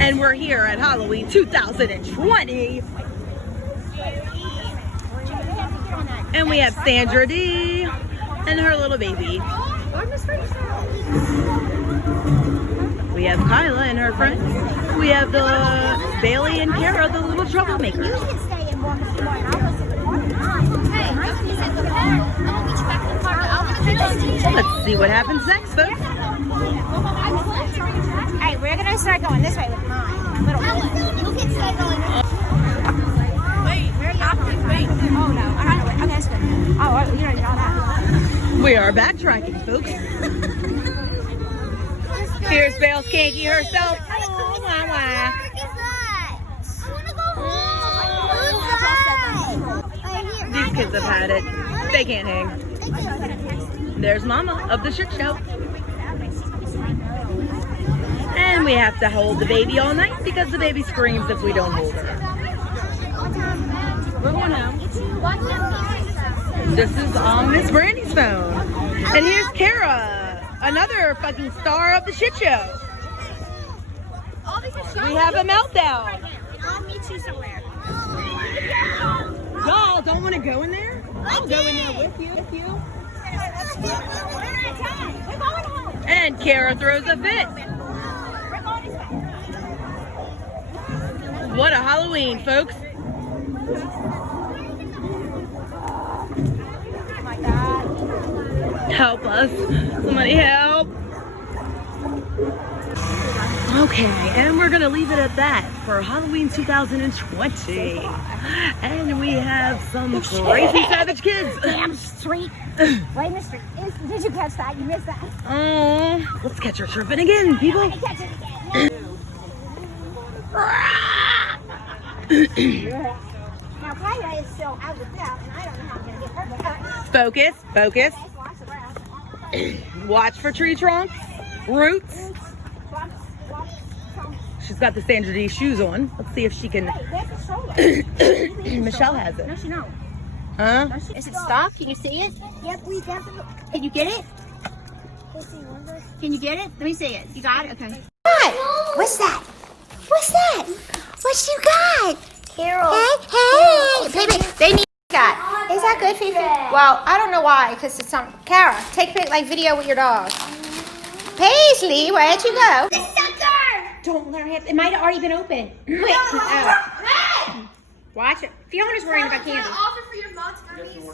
And we're here at Halloween 2020. And we have Sandra D and her little baby. We have Kyla and her friends. We have the Bailey and Kara, the little troublemakers. Let's see what happens next, folks. Hey, we're gonna start going this way with mine. Little you can start going. Wait, where are you? Wait. Oh no, I don't know. Okay, that's good. Oh, you don't know that. We are backtracking, folks. Here's Bale's Kanky herself. Oh, wah, wah. These kids have had it. They can't hang. There's Mama of the Shitshow. And we have to hold the baby all night because the baby screams if we don't hold her. We're going home. This is on Miss Brandy's phone. And here's Kara, another fucking star of the Shitshow. We have a meltdown. I'll meet you somewhere. Y'all don't want to go in there? I'll go in there with you. We're going home. And Kara throws a fit. What a Halloween, folks. Oh my God. Help us. Somebody help. Okay, and we're going to leave it at that for Halloween 2020. And we have some crazy savage kids. Damn street. Right in the street. Did you catch that? You missed that. Oh, let's catch her tripping again, people. Catch it again. Now, Kyla is still out with that, and I don't know how I'm going to get her, but Focus, focus. Watch for tree trunks, roots. She's got the Sandra D shoes on. Let's see if she can. Michelle has it. No, she don't. Huh? Is it stuck? Can you see it? Yep, we definitely. Can you get it? Can you get it? Let me see it. You got it? Okay. What's that? What's that? What you got? Carol. Hey, baby, they need that. Is that good, Fifi? Well, I don't know why, because it's on. Kara, take like video with your dog. Paisley, where'd you go? The sucker! Don't let her have. It might have already been open. Wait. Watch it. Fiona's worrying about candy. Offer for your mom's gummies.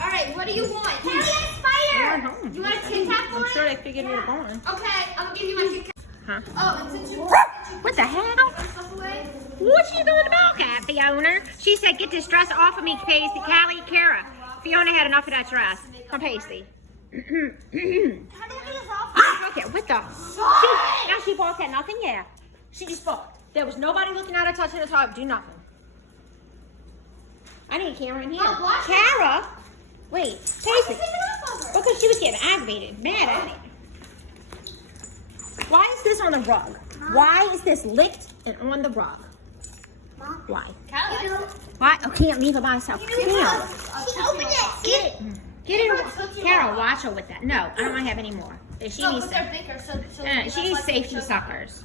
All right, what do you want? Tell me a spider. Do you want a Tic Tac for I'm it? sure they figured it out. Okay, I'm gonna give you my Tic Tac. Huh? Oh, and since you What the hell? stuff away. What you doing about that, Fiona? She said, get this dress off of me, Paisley. Callie, Kara. Fiona had enough of that dress. From Paisley. How do you get this off? Okay, what the? Now she balked at nothing, yeah. She just balked. There was nobody looking at her, touching her top, do nothing. I need Kara in here. Oh, watch it. Kara? Wait, Paisley. Take it off of her. Because she was getting aggravated, mad at me. Why is this on the rug? Why is this licked and on the rug? Why? Why? I can't leave her by herself. Come here. Open it. Get it. Get it. Carol, watch her with that. No, I don't want to have any more. She No, needs but they're bigger, so she needs safety suckers.